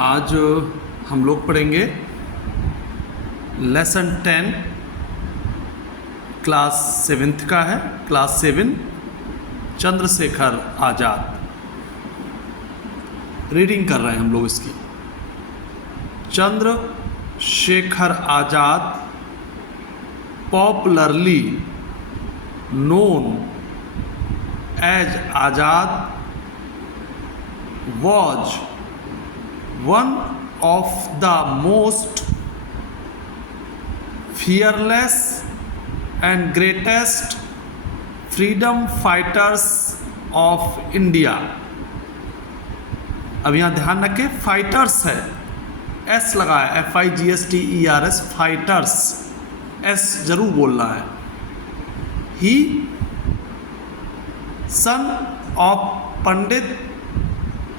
आज हम लोग पढ़ेंगे लेसन 10 क्लास 7th का है। क्लास 7 चंद्रशेखर आज़ाद रीडिंग कर रहे हैं हम लोग इसकी। Chandrashekhar Azad popularly known as Azad was one of the most fearless and greatest freedom fighters of India। अब यहाँ ध्यान रखें, फाइटर्स है, एस लगा है, FIGHTERS, फाइटर्स, एस जरूर बोलना है। He son of Pandit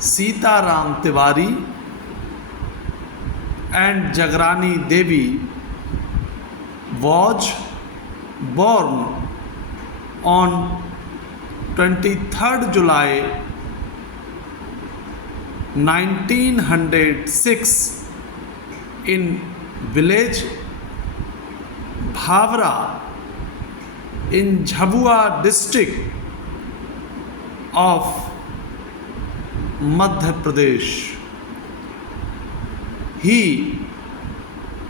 Sitaram Tiwari and Jagrani Devi was born on 23rd July 1906 in village Bhavra in Jhabua district of Madhya Pradesh। He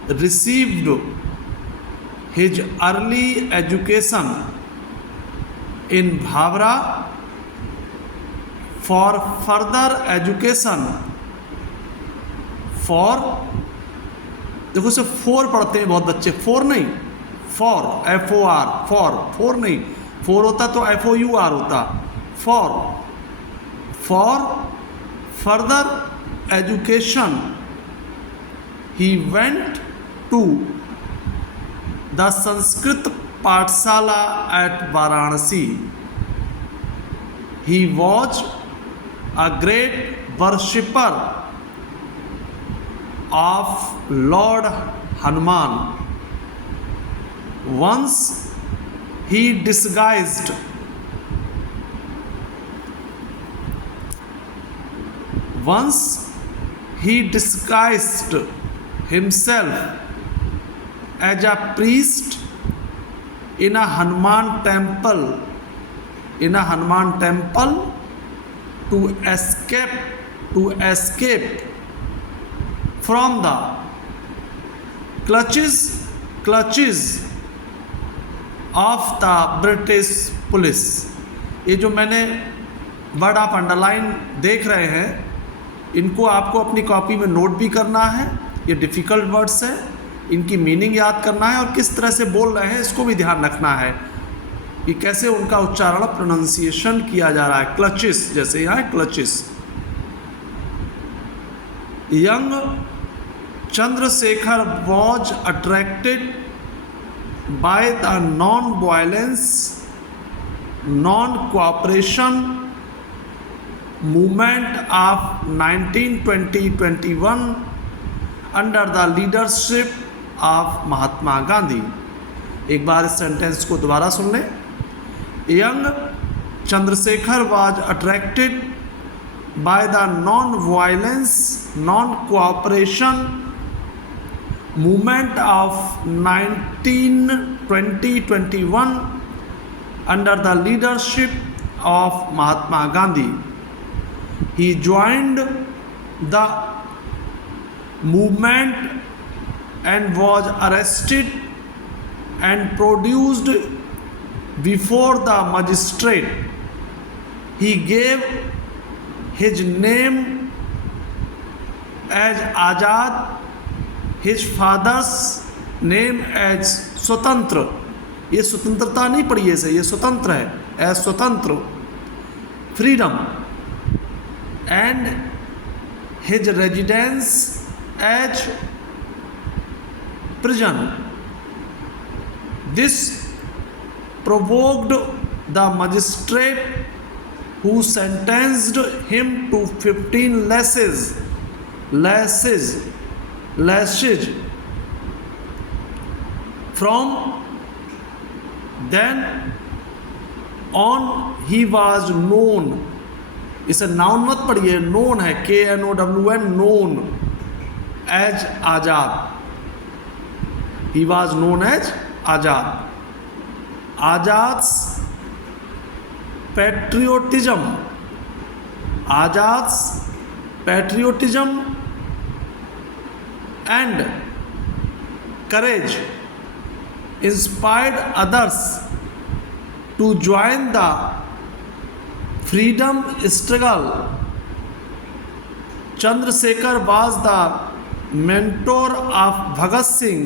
received his early education in Bhavra। For further education, for देखो से four पढ़ते हैं बहुत बच्चे, four नहीं, for, FOR, four नहीं, four होता तो FOUR होता, for further education he went to the Sanskrit pathshala at Varanasi. He was a great worshipper of Lord Hanuman। Once he disguised himself as a priest in a Hanuman temple to escape from the clutches of the British police। ये जो मैंने word आप underline देख रहे हैं, इनको आपको अपनी कॉपी में नोट भी करना है। ये डिफ़िकल्ट वर्ड्स है, इनकी मीनिंग याद करना है और किस तरह से बोल रहे हैं इसको भी ध्यान रखना है कि कैसे उनका उच्चारण, प्रोनाउंसिएशन किया जा रहा है। क्लचेस, जैसे यहाँ clutches. Young Chandrashekhar was attracted by the non violence, non cooperation movement of 1920-21 under the leadership of Mahatma Gandhi. एक बार इस सेंटेंस को दोबारा सुन लें। Young Chandrashekhar was attracted by the non-violence, non-cooperation movement of 1920-21 under the leadership of Mahatma Gandhi। He joined the movement and was arrested and produced before the magistrate। He gave his name as Azad, his father's name as स्वतंत्र। ये स्वतंत्रता नहीं पढ़ी ऐसे, ये स्वतंत्र है, as स्वतंत्र, freedom, and his residence as prison। This provoked the magistrate who sentenced him to 15 lashes। From then on he was known इसे नाउन मत पढ़िए, नोन है, KNOWN, known as Azad. He was known as Azad. Azad's patriotism, Azad's patriotism and courage inspired others to join the freedom struggle. Chandrasekhar was the mentor of Bhagat Singh,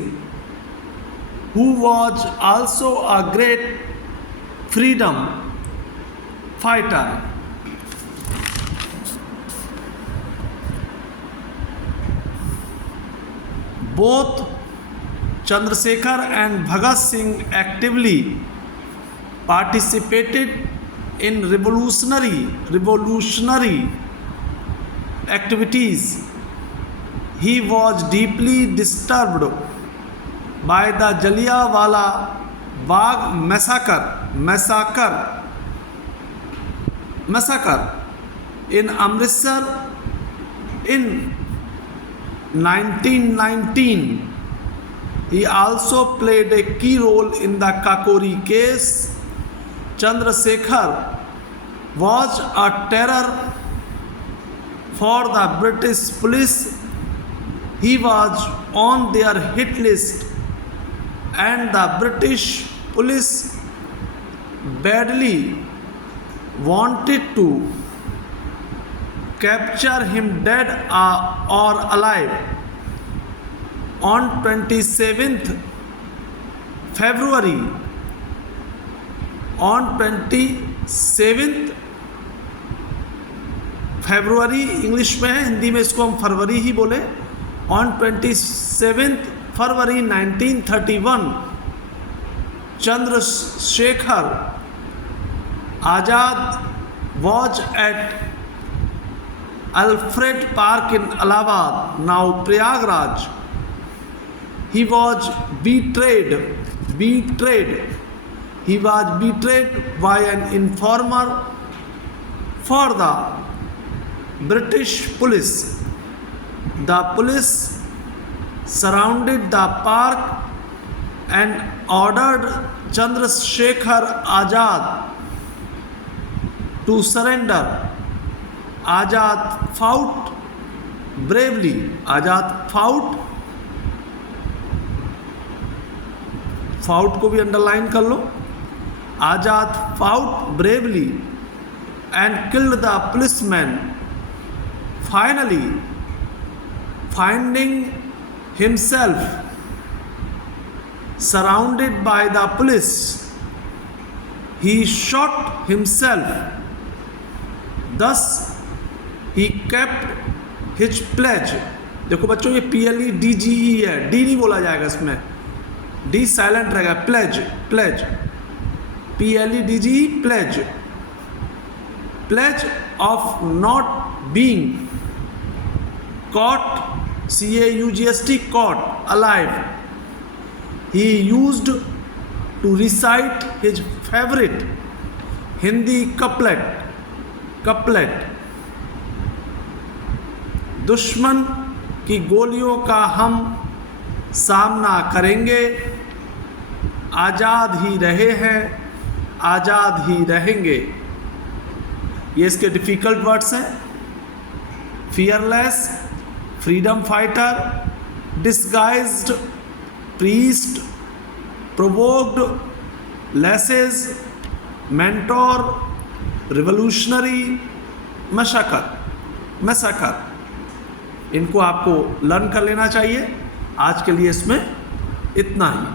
who was also a great freedom fighter. Both Chandrasekhar and Bhagat Singh actively participated in revolutionary activities. He was deeply disturbed by the Jallianwala Bagh massacre in Amritsar in 1919. He also played a key role in the Kakori case. Chandrasekhar was a terror for the British police. He was on their hit list, and the British police badly wanted to capture him dead or alive. On 27th February, English में है, हिंदी में इसको हम फरवरी ही बोले। On 27th February 1931, Chandrasekhar Azad was at Alfred Park in Allahabad, now Prayagraj. He was betrayed. He was betrayed by an informer for the British police. The police surrounded the park and ordered Chandrasekhar Azad to surrender. Azad fought bravely. Fought को भी underline कर लो। Azad fought bravely and killed the policeman. Finally finding himself surrounded by the police, he shot himself. Thus he kept his pledge. देखो बच्चों, ये PLEDGE है, D नहीं बोला जाएगा इसमें, डी साइलेंट रहेगा। Pledge PLEDGE, pledge of not being caught, CAUGST, caught alive. He used to recite his favorite Hindi couplet. दुश्मन की गोलियों का हम सामना करेंगे, आज़ाद ही रहे हैं, आज़ाद ही रहेंगे। ये इसके डिफ़िकल्ट वर्ड्स हैं। Fearless, freedom fighter, disguised, priest, provoked, laces, mentor, revolutionary, massacre. इनको आपको लर्न कर लेना चाहिए। आज के लिए इसमें इतना ही।